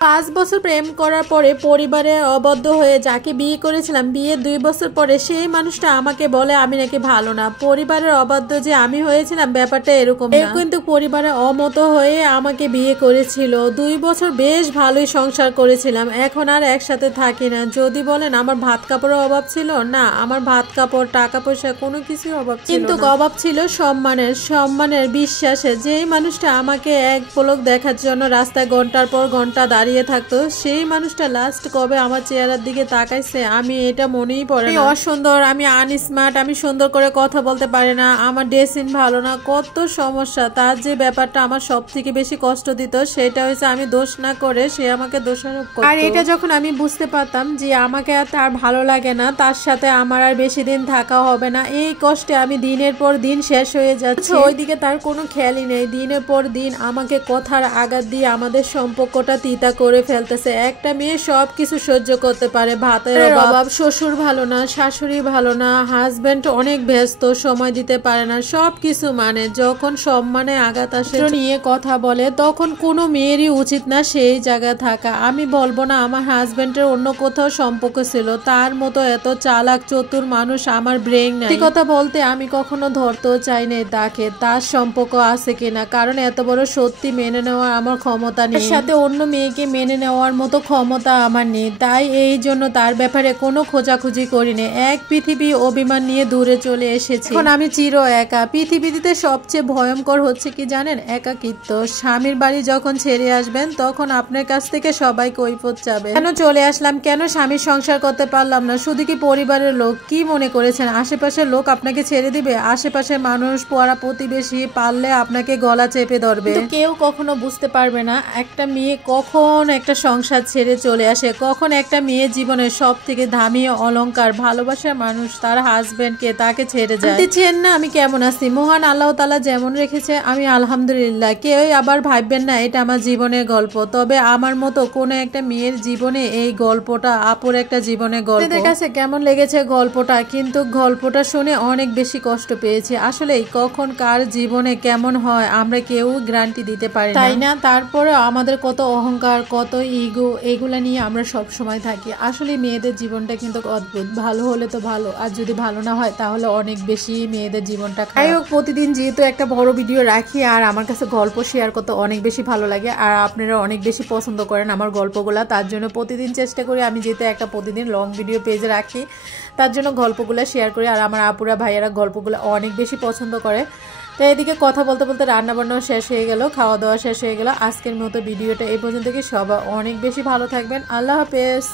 5 বছর প্রেম করার পরে পরিবারে অবদ্ধ হয়ে যাকে বিয়ে করেছিলাম, বিয়ের 2 বছর পরে সেই মানুষটা আমাকে বলে আমি নাকি ভালো না। পরিবারের অবাধ্য যে আমি হয়েছিলাম ব্যাপারটা এরকম না, কিন্তু পরিবারে অমত হয়ে আমাকে বিয়ে করেছিল। 2 বছর বেশ ভালোই সংসার করেছিলাম, এখন আর একসাথে থাকি না। যদি বলেন আমার ভাত কাপড়ের অভাব ছিল, না, আমার ভাত কাপড় টাকা পয়সা কোনো কিছুর অভাব ছিল না, কিন্তু অভাব ছিল সম্মানের বিশ্বাসে। যেই মানুষটা আমাকে এক পলক দেখার জন্য রাস্তায় ঘন্টার পর ঘন্টা দাঁড়িয়ে থাকতো, সেই মানুষটা লাস্ট কবে আমার চেহারার দিকে তাকাইছে আমি এটা মনেই পড়ে না। অসুন্দর, আমি আনস্মার্ট, আমি সুন্দর করে কথা বলতে পারি না, আমার ড্রেসিং ভালো না, কত সমস্যা। তার যে ব্যাপারটা আমার সব থেকে বেশি কষ্ট দিত সেটা হয়েছে আমি দোষ না করে সে আমাকে দোষারোপ করতো। আর এটা যখন আমি বুঝতে পারতাম যে আমাকে আর তার ভালো লাগে না, তার সাথে আমার আর বেশি দিন থাকা হবে না, এই কষ্টে আমি দিনের পর দিন শেষ হয়ে যাচ্ছে। ওইদিকে তার কোনো খেয়ালই নেই, দিনের পর দিন আমাকে কথার আঘাত দিয়ে আমাদের সম্পর্কটা তিতা করে ফেলতেছে। একটা মেয়ে সব কিছু সহ্য করতে পারে, ভাতের অভাব, শ্বশুর ভালো না, শাশুড়ি ভালো না, হাজবেন্ড অনেক ব্যস্ত, সময় দিতে পারে না, সব কিছু মানে যখন সম্মানে আঘাত আসে নিয়ে কথা বলে তখন কোনো মেয়েরই উচিত না সেই জায়গা থাকা। আমি বলবো না আমার হাজবেন্ডের অন্য কোথাও সম্পর্ক ছিল, তার মতো এত চালাক চতুর মানুষ আমার ব্রেন নাই। কথা বলতে আমি কখনো ধরতেও চাই না তাকে, তার সম্পর্ক আছে কিনা, কারণ এত বড় সত্যি মেনে নেওয়ার আমার ক্ষমতা নেই, সাথে অন্য মেয়েকে মেনে নেওয়ার মতো ক্ষমতা আমার নেই। তাই এই জন্য তার ব্যাপারে কোনো খোঁজাখুঁজি করিনি, এক পৃথিবী অভিমান নিয়ে দূরে চলে এসেছি। এখন আমি চির একা। পৃথিবীতে সবচেয়ে ভয়ঙ্কর হচ্ছে কি জানেন? একাকিত্ব। স্বামীর বাড়ি যখন ছেড়ে আসবেন তখন আপনার কাছ থেকে সবাই কৈফিয়ত চাবে, কেন চলে আসলাম, কেন স্বামীর সংসার করতে পারলাম না। শুধু কি পরিবারের লোক কি মনে করেছেন আশেপাশের লোক আপনাকে ছেড়ে দিবে? আশেপাশের মানুষ, পাড়া প্রতিবেশী পারলে আপনাকে গলা চেপে ধরবে, কেউ কখনো বুঝতে পারবে না একটা মেয়ে কখন একটা সংসার ছেড়ে চলে আসে, কখন একটা মেয়ের জীবনের সব থেকে দামি অলংকার ভালোবাসার মানুষ তার হাজবেন্ডকে তাকে ছেড়ে যায়। দেখছেন না আমি কেমন আছি, মহান আল্লাহ তাআলা যেমন রেখেছে আমি আলহামদুলিল্লাহ। কেউ আবার ভাববেন না এটা আমার জীবনের গল্প, তবে আমার মতো কোনো একটা মেয়ের জীবনে এই গল্পটা আপুর একটা জীবনের গল্প। আপনাদের কাছে কেমন লেগেছে গল্পটা? কিন্তু গল্পটা শুনে অনেক বেশি কষ্ট পেয়েছি। আসলে কখন কার জীবনে কেমন হয় আমরা কেউ গ্যারান্টি দিতে পারি না, তাই না? তারপরে আমাদের কত অহংকার, কত ইগো, এগুলা নিয়ে আমরা সব সময় থাকি। আসলে মেয়েদের জীবনটা কিন্তু অদ্ভুত, ভালো হলে তো ভালো, আর যদি ভালো না হয় তাহলে অনেক বেশি মেয়েদের জীবনটা খারাপ। যাই হোক, প্রতিদিন যেহেতু একটা বড় ভিডিও রাখি আর আমার কাছে গল্প শেয়ার করতে অনেক বেশি ভালো লাগে, আর আপনারা অনেক বেশি পছন্দ করেন আমার গল্পগুলা, তার জন্য প্রতিদিন চেষ্টা করি আমি যেহেতু একটা প্রতিদিন লং ভিডিও পেজে রাখি তার জন্য গল্পগুলো শেয়ার করি, আর আমার আপুরা ভাইয়েরা গল্পগুলো অনেক বেশি পছন্দ করে। তো এদিকে কথা বলতে বলতে রান্না বান্নাও শেষ হয়ে গেল, খাওয়া দাওয়া শেষ হয়ে গেল। আজকের মতো ভিডিওটা এই পর্যন্ত, কি সবাই অনেক বেশি ভালো থাকবেন। আল্লাহ হাফেজ।